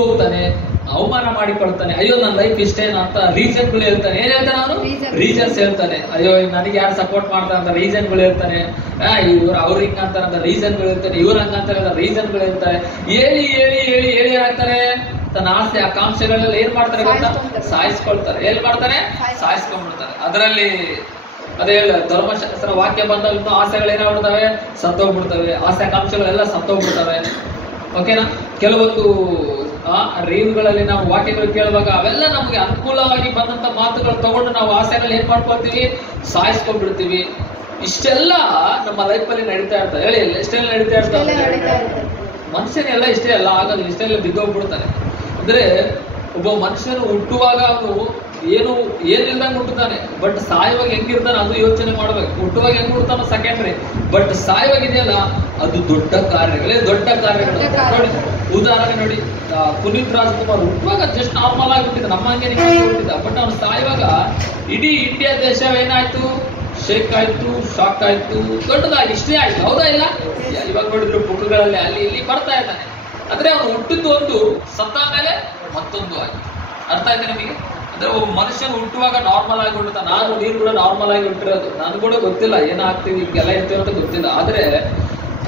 ಹೋಗ್ತಾನೆ, ಅವಮಾನ ಮಾಡಿಕೊಳ್ತಾನೆ, ಅಯ್ಯೋ ನನ್ನ ಲೈಫ್ ಇಷ್ಟೇನಾ ಅಂತ ರೀಸನ್ಗಳು ಹೇಳ್ತಾನೆ. ಏನ್ ಹೇಳ್ತಾನೆ ಅವನು? ರೀಸನ್ಸ್ ಹೇಳ್ತಾನೆ. ಅಯ್ಯೋ ನನಗೆ ಯಾರು ಸಪೋರ್ಟ್ ಮಾಡ್ತಾರೆ ಅಂತ ರೀಸನ್ಗಳು ಹೇಳ್ತಾನೆ. ಇವ್ರು ಅವ್ರು ಹಿಂಗ ಅಂತಾರಂತ ರೀಸನ್ಗಳು ಹೇಳ್ತಾನೆ. ಇವ್ರು ಹಂಗಂತಾರೆ ರೀಸನ್ಗಳು ಹೇಳ್ತಾರೆ. ಹೇಳಿ ಹೇಳಿ ಹೇಳಿ ಹೇಳಿ ಏನಾಗ್ತಾರೆ, ತನ್ನ ಆಸೆ ಆಕಾಂಕ್ಷೆಗಳೆಲ್ಲ ಏನ್ ಮಾಡ್ತಾರೆ ಗೊತ್ತಾ? ಸಾಯಿಸ್ಕೊಳ್ತಾರೆ. ಏನ್ ಮಾಡ್ತಾರೆ? ಸಾಯಿಸ್ಕೊಂಡ್ಬಿಡ್ತಾರೆ. ಅದರಲ್ಲಿ ಅದೇ ಧರ್ಮಶಾಸ್ತ್ರ ವಾಕ್ಯ ಬಂದಾಗ ಆಸೆಗಳು ಏನಾಗ್ಬಿಡ್ತವೆ? ಸತ್ತೋಗ್ಬಿಡ್ತವೆ. ಆಸೆ ಆಕಾಂಕ್ಷೆಗಳೆಲ್ಲ ಸತ್ತೋಗ್ಬಿಡ್ತವೆ. ಓಕೆನಾ? ಕೆಲವೊಂದು ರೀವ್ಗಳಲ್ಲಿ ನಾವು ವಾಕ್ಯಗಳು ಕೇಳುವಾಗ ಅವೆಲ್ಲ ನಮ್ಗೆ ಅನುಕೂಲವಾಗಿ ಬಂದಂತ ಮಾತುಗಳು ತಗೊಂಡು ನಾವು ಆಸೆಗಳು ಏನ್ ಮಾಡ್ಕೊಳ್ತೀವಿ? ಸಾಯಿಸ್ಕೊಂಡ್ಬಿಡ್ತೀವಿ. ಇಷ್ಟೆಲ್ಲ ನಮ್ಮ ಲೈಫ್ ಅಲ್ಲಿ ನಡೀತಾ ಇರ್ತದೆ. ಹೇಳಿ, ಎಷ್ಟೆಲ್ಲ ನಡೀತಾ ಇರ್ತದೆ? ಮನುಷ್ಯನೆಲ್ಲ ಇಷ್ಟೇ ಅಲ್ಲ ಆಗೋದು, ಇಷ್ಟೆಲ್ಲ ಬಿದ್ದೋಗ್ಬಿಡ್ತಾನೆ. ಅಂದ್ರೆ ಒಬ್ಬ ಮನುಷ್ಯನು ಹುಟ್ಟುವಾಗ ಅವನು ಏನಿಲ್ದಂಗೆ ಹುಟ್ಟುತ್ತಾನೆ. ಬಟ್ ಸಾಯುವಾಗ ಹೆಂಗಿರ್ತಾನೆ ಅದು ಯೋಚನೆ ಮಾಡ್ಬೇಕು. ಹುಟ್ಟುವಾಗ ಹೆಂಗ್ ಹುಡ್ತಾನೋ ಸೆಕೆಂಡ್ರಿ, ಬಟ್ ಸಾಯುವಾಗ ಇದೆಯಲ್ಲ ಅದು ದೊಡ್ಡ ಕಾರ್ಯಗಳೇ ದೊಡ್ಡ ಕಾರ್ಯಗಳು. ನೋಡಿ, ಉದಾಹರಣೆ ನೋಡಿ, ಪುನೀತ್ ರಾಜ್ಕುಮಾರ್ ಹುಟ್ಟುವಾಗ ಜಸ್ಟ್ ನಾರ್ಮಲ್ ಆಗಿ ಹುಟ್ಟಿದ, ನಮ್ಮ ಹಂಗೆ ಹುಟ್ಟಿದ. ಬಟ್ ಅವ್ನು ಸಾಯುವಾಗ ಇಡೀ ಇಂಡಿಯಾ ದೇಶ ಏನಾಯ್ತು? ಶೇಕ್ ಆಯ್ತು, ಶಾಕ್ ಆಯ್ತು, ದೊಡ್ಡದಾಗಿ ಇಷ್ಟೇ ಆಯ್ತು. ಹೌದಾ ಇಲ್ಲ? ಇವಾಗ ನೋಡಿದ್ರು ಬುಕ್ಗಳಲ್ಲಿ ಅಲ್ಲಿ ಇಲ್ಲಿ ಬರ್ತಾ ಇದ್ದಾನೆ. ಅಂದ್ರೆ ಅವನು ಹುಟ್ಟಿದ್ದು ಒಂದು, ಸತ್ತ ಮೇಲೆ ಮತ್ತೊಂದು ಆಯ್ತು. ಅರ್ಥ ಆಯ್ತು ನಿಮಗೆ? ಅಂದ್ರೆ ಒಬ್ಬ ಮನುಷ್ಯನ ಹುಟ್ಟುವಾಗ ನಾರ್ಮಲ್ ಆಗಿ ಹುಟ್ಟುತ್ತ. ನೀನು ಕೂಡ ನಾರ್ಮಲ್ ಆಗಿ ಹುಟ್ಟಿರೋದು. ನನ್ಗೆ ಕೂಡ ಗೊತ್ತಿಲ್ಲ ಏನಾಗ್ತೀವಿ ಹಿಂಗೆಲ್ಲ ಇರ್ತೀವಿ ಅಂತ ಗೊತ್ತಿಲ್ಲ. ಆದ್ರೆ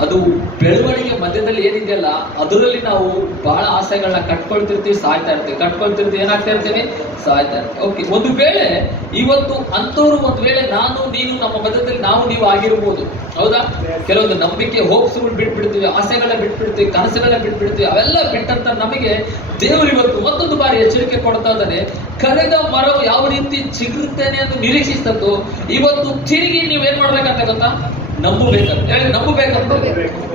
ಅದು ಬೆಳವಣಿಗೆ ಮಧ್ಯದಲ್ಲಿ ಏನಿದೆಯಲ್ಲ ಅದರಲ್ಲಿ ನಾವು ಬಹಳ ಆಸೆಗಳನ್ನ ಕಟ್ಕೊಳ್ತಿರ್ತೀವಿ, ಸಾಯ್ತಾ ಇರ್ತೀವಿ. ಕಟ್ಕೊಳ್ತಿರ್ತೀವಿ, ಏನಾಗ್ತಾ ಇರ್ತೀವಿ? ಸಾಯ್ತಾ ಇರ್ತೀವಿ. ಓಕೆ, ಒಂದು ವೇಳೆ ಇವತ್ತು ಅಂತವ್ರು ಒಂದು ವೇಳೆ ನಾನು ನೀನು ನಮ್ಮ ಮಧ್ಯದಲ್ಲಿ ನಾವು ನೀವು ಆಗಿರ್ಬೋದು. ಹೌದಾ? ಕೆಲವೊಂದು ನಂಬಿಕೆ ಹೋಪ್ಸ್ಗಳು ಬಿಟ್ಬಿಡ್ತೀವಿ, ಆಸೆಗಳನ್ನ ಬಿಟ್ಬಿಡ್ತೀವಿ, ಕನಸುಗಳನ್ನ ಬಿಟ್ಬಿಡ್ತೀವಿ. ಅವೆಲ್ಲ ಬಿಟ್ಟಂತ ನಮಗೆ ದೇವರು ಇವತ್ತು ಮತ್ತೊಂದು ಬಾರಿ ಎಚ್ಚರಿಕೆ ಕೊಡ್ತಾ ಇದ್ದಾನೆ. ಕಳೆದ ಮರವು ಯಾವ ರೀತಿ ಚಿಗುರುತ್ತೇನೆ ಎಂದು ನಿರೀಕ್ಷಿಸ್ತದ್ದು ಇವತ್ತು ತಿರುಗಿ ನೀವೇನ್ ಮಾಡ್ಬೇಕಂತ ಗೊತ್ತಾ? ನಂಬಬೇಕಂತ ಹೇಳಿ, ನಂಬಬೇಕಂತ.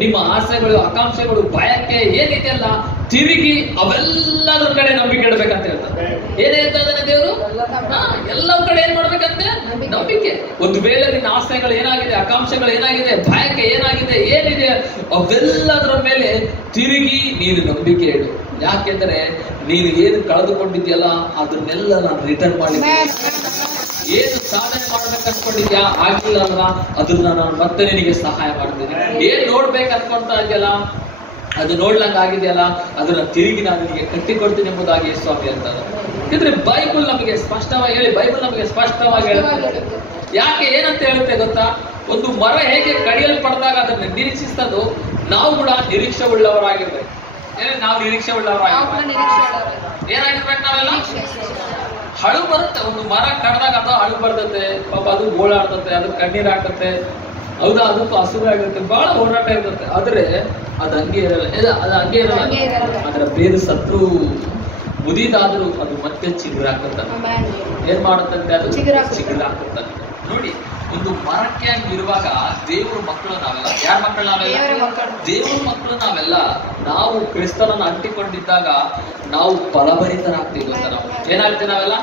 ನಿಮ್ಮ ಆಸೆಗಳು ಆಕಾಂಕ್ಷೆಗಳು ಬಯಕೆ ಏನಿದೆಯಲ್ಲ ತಿರುಗಿ ಅವೆಲ್ಲದ್ರ ಕಡೆ ನಂಬಿಕೆ ಇಡಬೇಕಂತ ಹೇಳ್ತಾರೆ. ಏನೇ ಹೇಳ್ತಾ ಇದ್ದಾನೆ ದೇವರು? ಎಲ್ಲರ ಕಡೆ ಏನ್ ಮಾಡ್ಬೇಕಂತೆ? ನಂಬಿಕೆ. ಒಂದು ವೇಳೆ ನಿನ್ನ ಆಸೆಗಳು ಏನಾಗಿದೆ, ಆಕಾಂಕ್ಷೆಗಳು ಏನಾಗಿದೆ, ಬಯಕೆ ಏನಾಗಿದೆ, ಏನಿದೆ ಅವೆಲ್ಲದರ ಮೇಲೆ ತಿರುಗಿ ನೀನು ನಂಬಿಕೆ ಇಡು. ಯಾಕೆಂದ್ರೆ ನೀನು ಏನು ಕಳೆದುಕೊಂಡಿದ್ಯಲ್ಲ ಅದನ್ನೆಲ್ಲ ನಾನು ರಿಟರ್ನ್ ಮಾಡಿದ್ದೆ. ಏನು ಸಾಧನೆ ಮಾಡ್ಬೇಕು ಅನ್ಕೊಂಡಿದ್ಯಾ ಆಗಿಲ್ಲ ಅಂದ್ರ ಅದನ್ನ ನಾನು ಮತ್ತೆ ನಿನಗೆ ಸಹಾಯ ಮಾಡ್ತೀನಿ. ಏನ್ ನೋಡ್ಬೇಕು ಅನ್ಕೊಂತಾ ಇದೆಯಲ್ಲ ಅದು ನೋಡ್ಲಂಗ ಆಗಿದೆಯಲ್ಲ ಅದನ್ನ ತಿರುಗಿ ನಾನು ನಿನಗೆ ಕಟ್ಟಿಕೊಡ್ತೀನಿ ಎಂಬುದಾಗಿ ಸ್ವಾಮಿ ಅಂತಾರೆ. ಯಾಕಂದ್ರೆ ಬೈಬಲ್ ನಮಗೆ ಸ್ಪಷ್ಟವಾಗಿ ಹೇಳಿ, ಬೈಬಲ್ ನಮಗೆ ಸ್ಪಷ್ಟವಾಗಿ ಹೇಳುತ್ತೆ. ಯಾಕೆ ಏನಂತ ಹೇಳುತ್ತೆ ಗೊತ್ತಾ? ಒಂದು ಮರ ಹೇಗೆ ಕಡಿಯಲ್ಪಡ್ದಾಗ ಅದನ್ನ ನಿರೀಕ್ಷಿಸ್ತದೋ ನಾವು ಕೂಡ ನಿರೀಕ್ಷೆ ಉಳ್ಳವರಾಗಿರ್ಬೇಕು. ನಾವು ನಿರೀಕ್ಷೆ ಉಳ್ಳವರಾಗಿರ್ಬೇಕು. ಏನಾಗಿರ್ಬೇಕು ನಾವೆಲ್ಲ? ಹಳು ಬರುತ್ತೆ. ಒಂದು ಮರ ಕಡ್ದಾಗ ಅದು ಹಳು ಬರ್ತತೆ, ಪಾಪ ಅದು ಗೋಳಾಡ್ತತೆ, ಅದು ಕಣ್ಣೀರ್ ಆಗ್ತತೆ. ಹೌದಾ? ಅದಕ್ಕೂ ಹಸುರು ಆಗಿರುತ್ತೆ, ಬಹಳ ಹೋರಾಟ ಇರ್ತದೆ. ಆದ್ರೆ ಅದು ಹಂಗೆ ಇರಲ್ಲ. ಅದು ಹಂಗೆ ಇರಲ್ಲ. ಅದರ ಬೇರೆ ಸತ್ರು ಮುದಿದಾದ್ರೂ ಅದು ಮತ್ತೆ ಚಿಗುರಾಕುತ್ತೆ. ಏನ್ ಮಾಡುತ್ತಂತೆ? ಅದು ಚಿಗುರಾಕುತ್ತೆ. ನೋಡಿ, ಒಂದು ಮರಕ್ಕೆ ಇರುವಾಗ ದೇವ್ರ ಮಕ್ಕಳು ನಾವೆಲ್ಲ. ಯಾರ ಮಕ್ಕಳು ನಾವೆಲ್ಲ? ದೇವ್ರ ಮಕ್ಕಳು ನಾವೆಲ್ಲ. ನಾವು ಕ್ರಿಸ್ತನನ್ನು ಅಂಟಿಕೊಂಡಿದ್ದಾಗ ನಾವು ಫಲಭರಿತರಾಗ್ತೀವಿ ಅಂತ. ನಾವು ಏನಾಗ್ತೀವಿ ನಾವೆಲ್ಲ?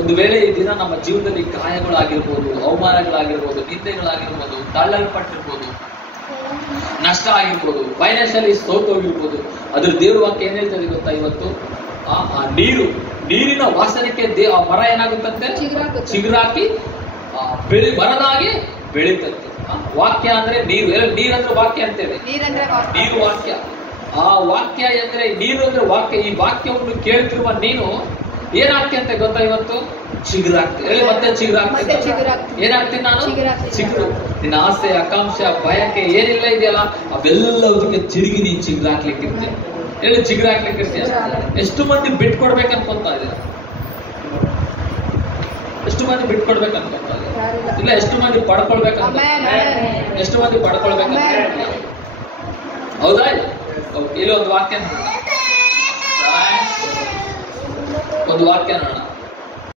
ಒಂದು ವೇಳೆ ಈ ದಿನ ನಮ್ಮ ಜೀವನದಲ್ಲಿ ಗಾಯಗಳಾಗಿರ್ಬೋದು, ಅವಮಾನಗಳಾಗಿರ್ಬೋದು, ನಿಂದೆಗಳಾಗಿರ್ಬೋದು, ತಳ್ಳಲ್ಪಟ್ಟಿರ್ಬೋದು, ನಷ್ಟ ಆಗಿರ್ಬೋದು, ಫೈನಾನ್ಷಿಯಲಿ ಸೋತೋಗಿರ್ಬೋದು, ಅದ್ರ ದೇವ್ರ ವಾಕ್ಯ ಏನ್ ಹೇಳ್ತದೆ ಗೊತ್ತಾ? ಇವತ್ತು ಆ ನೀರಿನ ವಾಸನೆಗೆ ಆ ಮರ ಏನಾಗುತ್ತಂತೆ? ಚಿಗುರಾಕಿ ಮರದಾಗಿ ಬೆಳೀತಂತೆ. ವಾಕ್ಯ ಅಂದ್ರೆ ನೀರು. ನೀರಂದ್ರೆ ವಾಕ್ಯ ಅಂತೇಳಿ, ನೀರು ವಾಕ್ಯ. ಆ ವಾಕ್ಯ ಅಂದ್ರೆ ನೀರು ಅಂದ್ರೆ ವಾಕ್ಯ. ಈ ವಾಕ್ಯವನ್ನು ಕೇಳ್ತಿರುವ ನೀನು ಏನಾಗ್ತಿ ಅಂತ ಗೊತ್ತಾ? ಇವತ್ತು ಚಿಗುರಾಗ್ತಿ. ಮತ್ತೆ ಚಿಗುರಾಗ್ತಿ. ಏನಾಗ್ತೀನಿ ನಾನು? ಚಿಗುರು. ನಿನ್ನ ಆಸೆ ಆಕಾಂಕ್ಷೆ ಬಯಕೆ ಏನಿಲ್ಲ ಇದೆಯಲ್ಲ ಅವೆಲ್ಲದಕ್ಕೆ ತಿರುಗಿ ನೀನ್ ಚಿಗುರಾಕ್ಲಿಕ್ಕಿರ್ತೀನಿ. ಚಿಗುರಾಕ್ಲಿಕ್ಕಿರ್ತೀಯ. ಎಷ್ಟು ಮಂದಿ ಬಿಟ್ಕೊಡ್ಬೇಕು ಅನ್ಕೊಂತ ಇದೀರ? ಎಷ್ಟು ಮಂದಿ ಬಿಟ್ಕೊಡ್ಬೇಕು ಅನ್ಕೊಂತ ಇಲ್ಲ? ಎಷ್ಟು ಮಂದಿ ಪಡ್ಕೊಳ್ಬೇಕಂತ? ಎಷ್ಟು ಮಂದಿ ಪಡ್ಕೊಳ್ಬೇಕಂತ? ಹೌದಾ? ಇಲ್ಲಿ ಒಂದು ವಾಕ್ಯ ನೋಡೋಣ.